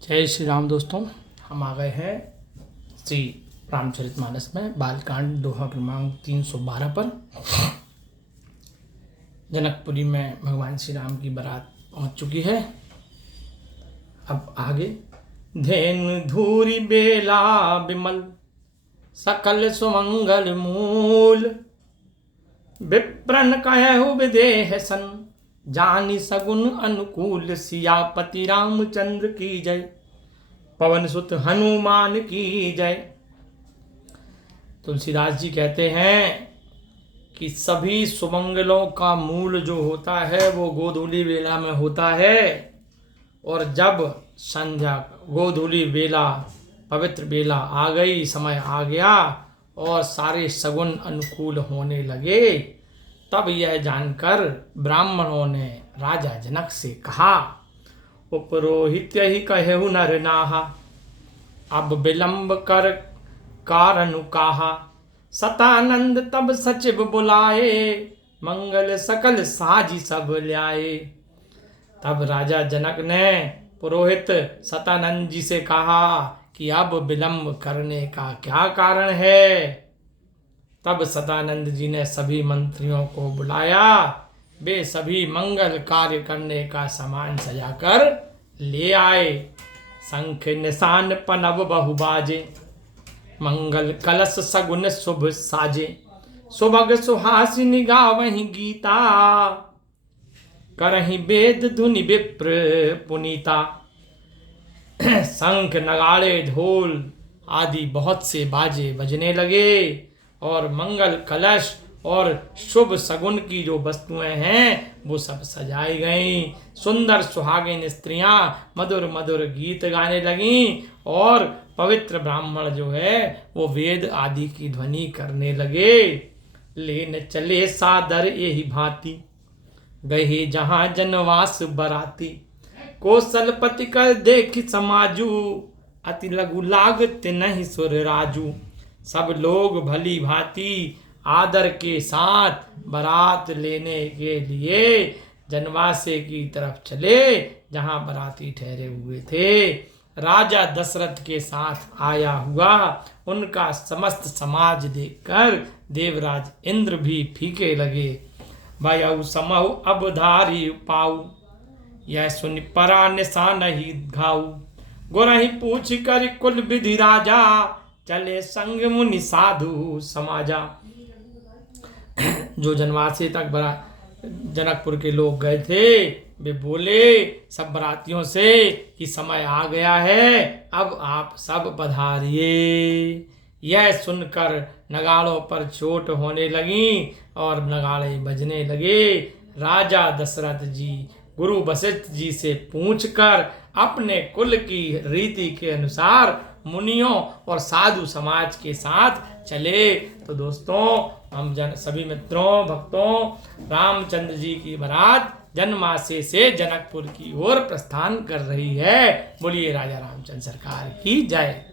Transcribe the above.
जय श्री राम दोस्तों। हम आ गए हैं श्री रामचरितमानस में बालकांड दोहा क्रमांक 312 पर। जनकपुरी में भगवान श्री राम की बारात पहुंच चुकी है। अब आगे धेनु धूरी बेला विमल सकल सुमंगल मूल विप्रन कहु विदेह सन जानी सगुन अनुकूल सियापति रामचंद्र की जय पवन सुत हनुमान की जय। तुलसीदास जी कहते हैं कि सभी सुमंगलों का मूल जो होता है वो गोधूली बेला में होता है। और जब संध्या गोधूली बेला पवित्र बेला आ गई, समय आ गया और सारे सगुन अनुकूल होने लगे, तब यह जानकर ब्राह्मणों ने राजा जनक से कहा, उपरोहित्य ही कहेहु नर नाहा, अब विलंब कर कारनु काहा। सतानंद तब सचिव बुलाए, मंगल सकल साजी सब ल्याए। तब राजा जनक ने पुरोहित सतानंद जी से कहा कि अब विलंब करने का क्या कारण है। तब सतानंद जी ने सभी मंत्रियों को बुलाया। वे सभी मंगल कार्य करने का सामान सजाकर ले आए। शंख निशान पनव बहु बाजे, मंगल कलश सगुन शुभ साजे। सुभग सुहासिनी गावहीं गीता, करहीं वेद धुनि विप्र पुनीता। शंख नगाड़े ढोल आदि बहुत से बाजे बजने लगे और मंगल कलश और शुभ सगुन की जो वस्तुएं हैं वो सब सजाई गईं। सुंदर सुहागिन स्त्रियां मधुर मधुर गीत गाने लगीं और पवित्र ब्राह्मण जो है वो वेद आदि की ध्वनि करने लगे। लेन चले सादर यही भांति, गहे जहां जनवास बराती। कौशलपति कर देख समाजू, अति लघु लागत नहीं सुर राजू। सब लोग भली भांति आदर के साथ बारात लेने के लिए जनवासे की तरफ चले, जहां बाराती ठहरे हुए थे। राजा दशरथ के साथ आया हुआ उनका समस्त समाज देखकर देवराज इंद्र भी फीके लगे। भयउ समहु अबधारी पाऊ, यह सुन परा निशान ही घाऊ। गुरहि पूछ कर कुल विधि राजा, चले संग मुनि साधु समाजा। जो जनवासे तक जनकपुर के लोग गए थे, वे बोले सब बरातियों से कि समय आ गया है, अब आप सब पधारिए। यह सुनकर नगाड़ों पर चोट होने लगी और नगाड़े बजने लगे। राजा दशरथ जी गुरु वशिष्ठ जी से पूछकर अपने कुल की रीति के अनुसार मुनियों और साधु समाज के साथ चले। तो दोस्तों, हम सभी मित्रों भक्तों, रामचंद्र जी की बारात जनमासे से जनकपुर की ओर प्रस्थान कर रही है। बोलिए राजा रामचंद्र सरकार की जय।